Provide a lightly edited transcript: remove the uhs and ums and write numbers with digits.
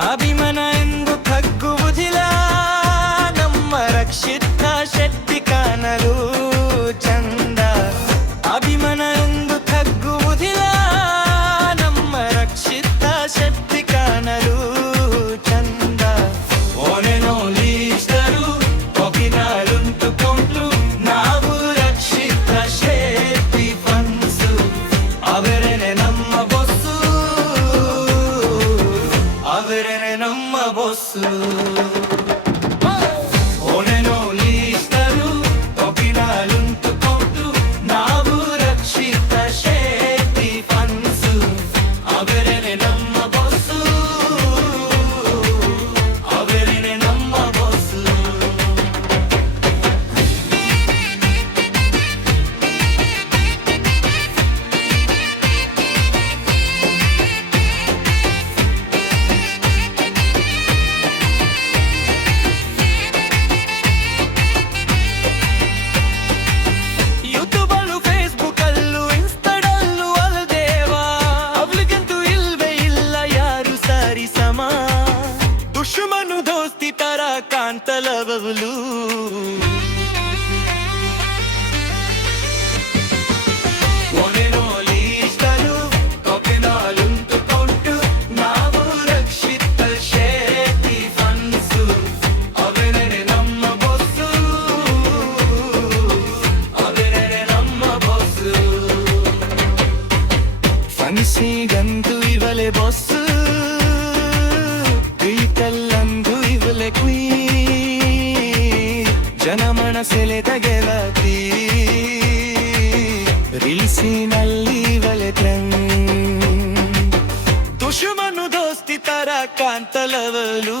ಅಭಿಮನ ಎಂದು ತಗ್ಗುವುದಿಲ್ಲ, ನಮ್ಮ ರಕ್ಷಿತ ಶಕ್ತಿ ಕಾಣಲು ಚಂದ. ಅಭಿಮನ ಎಂದು ತಗ್ಗುವುದಿಲ್ಲ, ನಮ್ಮ ರಕ್ಷಿತ ಶಕ್ತಿ ಕಾಣಲು ಚಂದ. ಓನೆನೋಲಿಷ್ಟರು ಒಗಿನಾಲುಂಟುಕೊಂಡು ನಾವು ರಕ್ಷಿತ ಶಕ್ತಿ ಫನ್ಸು. ಅವರೇನೆ ನಮ್ಮ ಬೊಸ್ಸು, ಅವರೇನೆ ನಮ್ಮ ಬೊಸ್ಸು. ಓನೆನೋಲಿಷ್ಟರು ಒಗಿನಾಲುಂಟುಕೊಂಡು ನಾವು ರಕ್ಷಿತ ಶಕ್ತಿ ಫನ್ಸು. ಅವರೇನೆ ನಮ್ಮ ಬೊಸ್ಸು, ಅವರೇನೆ ನಮ್ಮ ಬೊಸ್ಸು. ಯೂಟ್ಯೂಬಲ್ಲೂ ಫೇಸ್ಬುಕ್ಕಲ್ಲೂ ಇನ್ಸ್ಟಾಡಲ್ಲೂ ಅಲ್ದೇವಾ, ಅವ್ಳಿಗಂತೂ ಇಲ್ವೇ ಇಲ್ಲ ಯಾರು ಸಾರಿ ಸಮ. ದುಶ್ಮನು ದೋಸ್ತಿ ತರ ಕಾಂತಲವಳು, ಓನೆನೋಲಿಷ್ಟಲು ಒಗಿನಾಲುಂಟುಕೊಂಡು ನಾವು ರಕ್ಷಿತ ಶಕ್ತಿ ಫನ್ಸು. ಅವರೇನೆ ನಮ್ಮ ಬೊಸ್ಸು, ಅವರೇನೆ ನಮ್ಮ ಬೊಸ್ಸು. ಫನ್ಸಿಗಂತೂ ಇವಳೆ ಬೊಸ್ಸು, ಇಳಿಕಲ್ಲಂದು ಇವಳೆ ಕ್ವೀ. ಜನಮನ ಸೆಳೆದ ಗೆಳತಿ, ರೀಲ್ಸಿನಲ್ಲಿ ಇವಳೆ ಟ್ರೆಂಡ್. ದುಶ್ಮನು ದೋಸ್ತಿ ತರ ಕಾಂತಲವಳು.